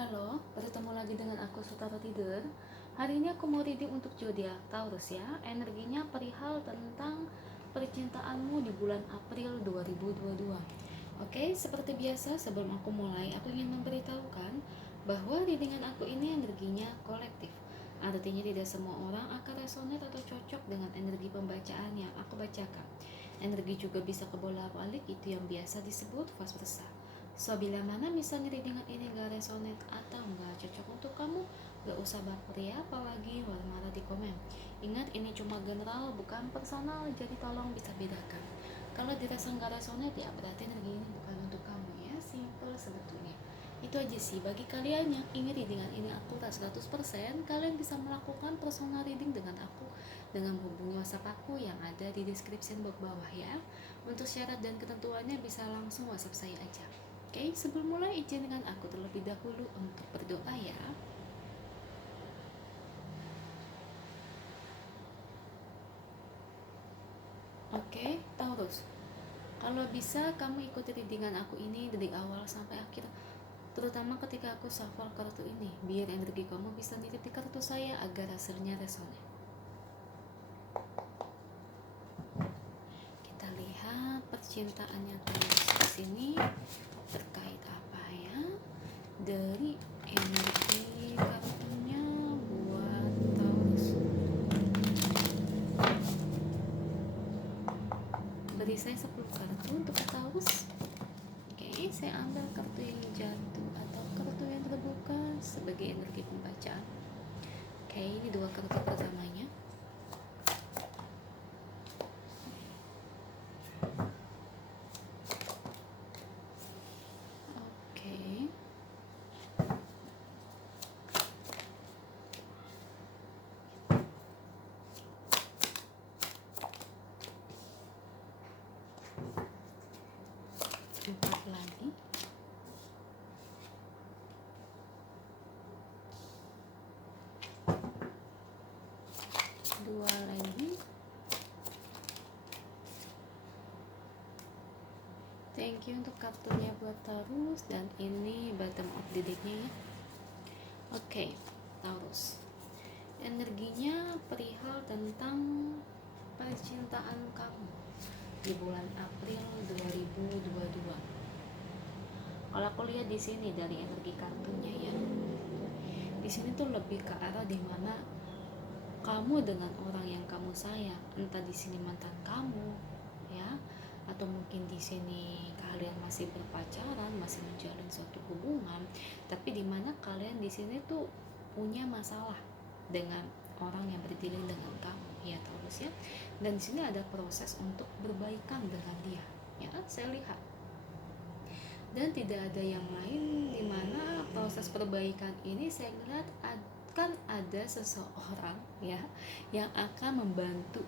Halo, bertemu lagi dengan aku Sutara Tidur. Hari ini aku mau reading untuk zodiak Taurus ya. Energinya perihal tentang percintaanmu di bulan April 2022. Oke, seperti biasa sebelum aku mulai, aku ingin memberitahukan bahwa readingan aku ini energinya kolektif. Artinya tidak semua orang akan resonate atau cocok dengan energi pembacaan yang aku bacakan. Energi juga bisa kebolak-balik, itu yang biasa disebut vice versa. So, bila mana misalnya readingan ini gak resonate atau gak cocok untuk kamu, gak usah baper ya, apalagi marah-marah di komen. Ingat, ini cuma general, bukan personal, jadi tolong bisa bedakan. Kalau dirasa gak resonate ya berarti energi ini bukan untuk kamu ya, simple sebetulnya. Itu aja sih, bagi kalian yang ingin readingan ini akurat 100%, kalian bisa melakukan personal reading dengan aku dengan menghubungi WhatsApp aku yang ada di description box bawah ya. Untuk syarat dan ketentuannya bisa langsung WhatsApp saya aja. Oke, sebelum mulai izinkan aku terlebih dahulu untuk berdoa ya. Oke, Taurus. Kalau bisa kamu ikuti readingan aku ini dari awal sampai akhir. Terutama ketika aku shuffle kartu ini, biar energi kamu bisa nitip di kartu saya agar hasilnya resonate. Kita lihat percintaannya Taurus di sini terkait apa ya? Dari energi kartunya buat Taurus. Beri saya 10 kartu untuk Taurus. Oke, saya ambil kartu yang jatuh atau kartu yang terbuka sebagai energi pembacaan. Oke, ini dua kartu pertamanya. Oke. Empat lagi. Dua lagi. Thank you untuk kartunya buat Taurus, dan ini bottom of the decknya ya. Oke, Taurus. Energinya perihal tentang percintaan kamu di bulan April 2022. Kalau aku lihat di sini dari energi kartunya ya, di sini tuh lebih ke arah dimana kamu dengan orang yang kamu sayang, entah di sini mantan kamu, ya, atau mungkin di sini kalian masih berpacaran, masih menjalin suatu hubungan, tapi dimana kalian di sini tuh punya masalah dengan orang yang berdealing dengan kamu, ya Taurus ya. Dan di sini ada proses untuk berbaikan dengan dia, ya, saya lihat. Dan tidak ada yang lain dimana proses perbaikan ini saya lihat akan ada seseorang ya yang akan membantu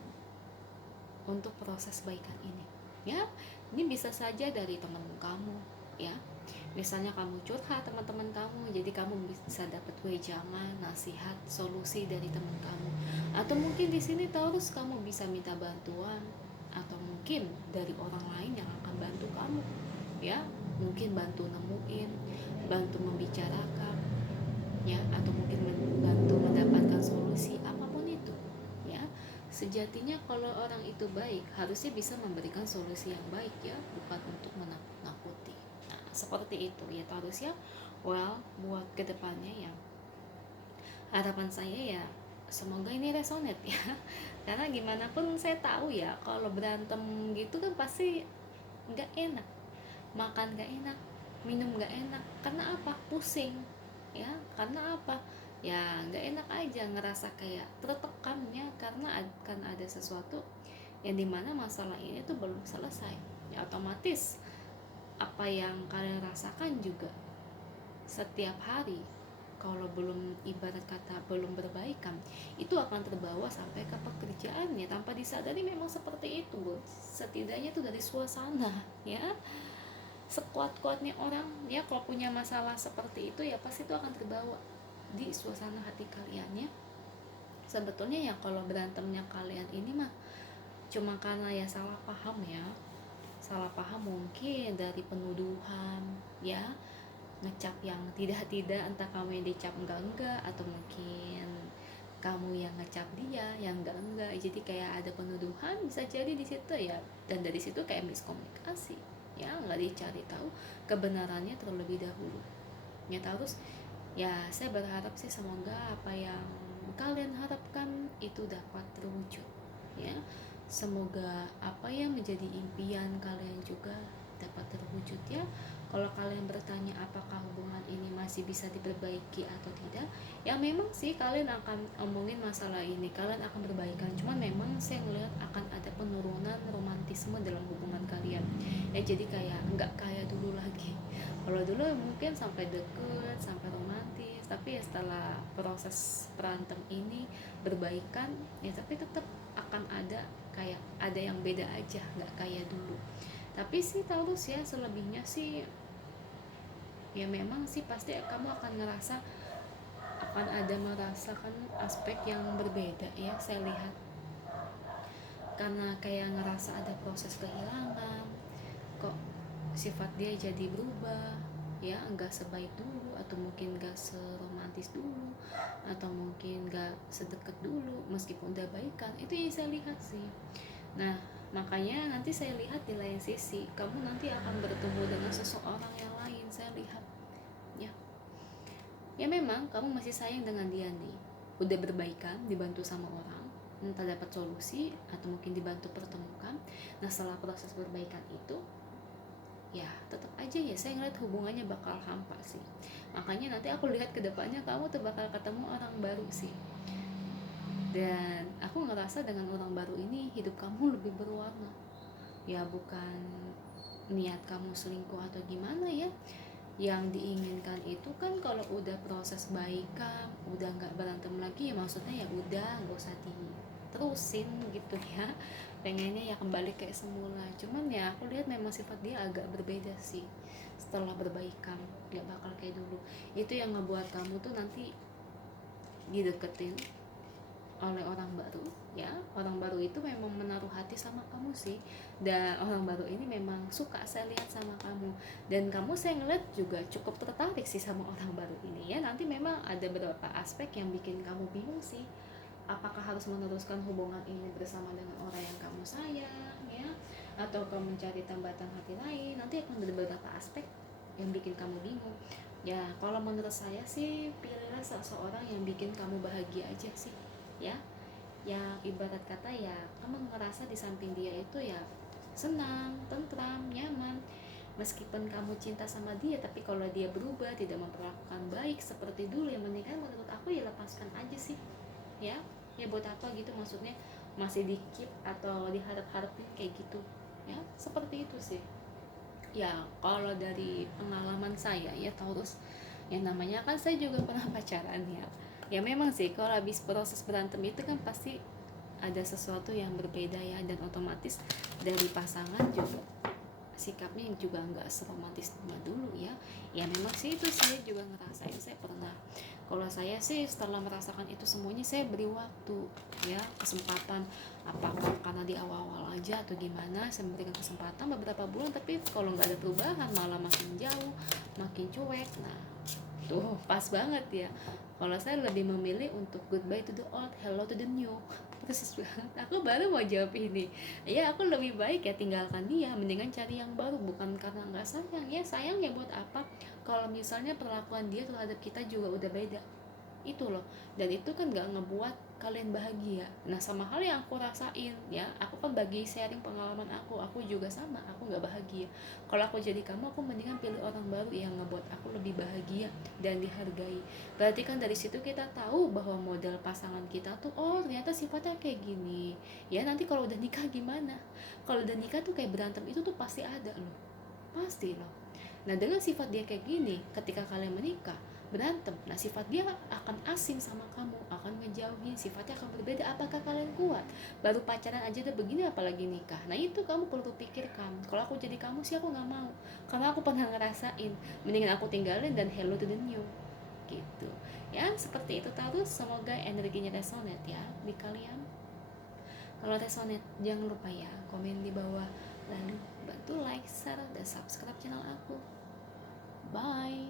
untuk proses baikan ini ya. Ini bisa saja dari teman kamu ya, misalnya kamu curhat teman-teman kamu, jadi kamu bisa dapat wejangan, nasihat, solusi dari teman kamu. Atau mungkin di sini Taurus kamu bisa minta bantuan, atau mungkin dari orang lain yang akan bantu kamu ya, mungkin bantu nemuin, bantu membicarakan ya, atau mungkin membantu mendapatkan solusi apapun itu ya. Sejatinya kalau orang itu baik, harusnya bisa memberikan solusi yang baik ya, bukan untuk menakut-nakuti. Nah, seperti itu ya Taurus ya. Well, buat kedepannya ya, harapan saya ya semoga ini resonate ya. Karena gimana pun saya tahu ya, kalau berantem gitu kan pasti nggak enak, makan gak enak, minum gak enak. Karena apa? Pusing ya. Karena apa? Ya gak enak aja, ngerasa kayak tertekan ya, karena akan ada sesuatu yang dimana masalah ini tuh belum selesai ya. Otomatis apa yang kalian rasakan juga setiap hari, kalau belum, ibarat kata belum berbaikan, itu akan terbawa sampai ke pekerjaannya tanpa disadari. Memang seperti itu, setidaknya itu dari suasana ya. Sekuat-kuatnya orang ya, kalau punya masalah seperti itu ya pasti itu akan terbawa di suasana hati kalian ya. Sebetulnya ya kalau berantemnya kalian ini mah cuma karena ya salah paham ya, salah paham mungkin dari penuduhan ya, ngecap yang tidak-tidak, entah kamu yang dicap enggak atau mungkin kamu yang ngecap dia yang enggak, jadi kayak ada penuduhan bisa jadi di situ ya, dan dari situ kayak miskomunikasi ya, nggak dicari tahu kebenarannya terlebih dahulu ya. Terus ya saya berharap sih semoga apa yang kalian harapkan itu dapat terwujud ya, semoga apa yang menjadi impian kalian juga dapat terwujud ya. Kalau kalian bertanya apakah hubungan ini masih bisa diperbaiki atau tidak, ya memang sih kalian akan omongin masalah ini, kalian akan berbaikan, cuman memang saya ngeliat akan ada penurunan romantisme dalam hubungan kalian ya, jadi kayak nggak kayak dulu lagi. Kalau dulu mungkin sampai deket, sampai romantis, tapi ya setelah proses berantem ini berbaikan ya, tapi tetap akan ada kayak ada yang beda aja, nggak kayak dulu. Tapi sih terus ya selebihnya sih ya memang sih pasti kamu akan ngerasa, akan ada merasakan aspek yang berbeda ya, saya lihat, karena kayak ngerasa ada proses kehilangan, kok sifat dia jadi berubah ya, enggak sebaik dulu, atau mungkin enggak seromantis dulu, atau mungkin enggak sedekat dulu meskipun udah baikan. Itu yang saya lihat sih. Nah makanya nanti saya lihat di lain sisi kamu nanti akan bertemu dengan seseorang yang lain, saya lihat ya. Ya memang kamu masih sayang dengan dia nih, udah berbaikan, dibantu sama orang, entah dapat solusi atau mungkin dibantu pertemukan. Nah setelah proses perbaikan itu ya tetap aja ya saya ngeliat hubungannya bakal hampa sih. Makanya nanti aku lihat kedepannya kamu tuh bakal ketemu orang baru sih, dan aku ngerasa dengan orang baru ini hidup kamu lebih berwarna ya, bukan niat kamu selingkuh atau gimana ya. Yang diinginkan itu kan kalau udah proses baikan, udah nggak berantem lagi ya, maksudnya ya udah nggak usah diterusin gitu ya, pengennya ya kembali kayak semula. Cuman ya aku lihat memang sifat dia agak berbeda sih setelah berbaikan, nggak bakal kayak dulu. Itu yang ngebuat kamu tuh nanti dideketin oleh orang baru ya. Orang baru itu memang menaruh hati sama kamu sih, dan orang baru ini memang suka saya lihat sama kamu, dan kamu saya ngeliat juga cukup tertarik sih sama orang baru ini ya. Nanti memang ada beberapa aspek yang bikin kamu bingung sih, apakah harus meneruskan hubungan ini bersama dengan orang yang kamu sayang ya, atau kamu mencari tambatan hati lain. Nanti akan ada beberapa aspek yang bikin kamu bingung ya. Kalau menurut saya sih pilihlah seseorang yang bikin kamu bahagia aja sih ya, yang ibarat kata ya kamu ngerasa di samping dia itu ya senang, tentram, nyaman. Meskipun kamu cinta sama dia, tapi kalau dia berubah, tidak memperlakukan baik seperti dulu, yang mendingan menurut aku ya lepaskan aja sih ya. Ya buat apa gitu, maksudnya masih dikit atau diharap-harapin kayak gitu ya, seperti itu sih ya. Kalau dari pengalaman saya ya Taurus, yang namanya kan saya juga pernah pacaran ya. Ya memang sih kalau habis proses berantem itu kan pasti ada sesuatu yang berbeda ya, dan otomatis dari pasangan juga sikapnya juga nggak seromantis dulu ya. Ya memang sih itu saya juga ngerasain, saya pernah. Kalau saya sih setelah merasakan itu semuanya, saya beri waktu ya, kesempatan, apakah karena di awal-awal aja atau gimana, saya memberikan kesempatan beberapa bulan, tapi kalau nggak ada perubahan malah makin jauh, makin cuek. Nah tuh pas banget ya. Kalau saya lebih memilih untuk goodbye to the old, hello to the new. Persis banget, aku baru mau jawab ini ya. Aku lebih baik ya tinggalkan dia, mendingan cari yang baru. Bukan karena nggak sayang ya, sayang ya buat apa kalau misalnya perlakuan dia terhadap kita juga udah beda, itu loh. Dan itu kan gak ngebuat kalian bahagia. Nah sama hal yang aku rasain ya, aku kan bagi sharing pengalaman aku juga sama, aku gak bahagia. Kalau aku jadi kamu, aku mendingan pilih orang baru yang ngebuat aku lebih bahagia dan dihargai. Berarti kan dari situ kita tahu bahwa model pasangan kita tuh oh ternyata sifatnya kayak gini ya. Nanti kalau udah nikah gimana? Kalau udah nikah tuh kayak berantem itu tuh pasti ada loh, pasti loh. Nah dengan sifat dia kayak gini, ketika kalian menikah berantem, nah sifat dia akan asing sama kamu, akan ngejauhin, sifatnya akan berbeda. Apakah kalian kuat? Baru pacaran aja udah begini, apalagi nikah. Nah itu kamu perlu pikirkan. Kalau aku jadi kamu sih aku nggak mau, karena aku pernah ngerasain. Mendingan aku tinggalin dan hello to the new gitu ya. Seperti itu terus, semoga energinya resonate ya di kalian. Kalau resonate jangan lupa ya komen di bawah, lalu bantu like, share, dan subscribe channel aku. Bye.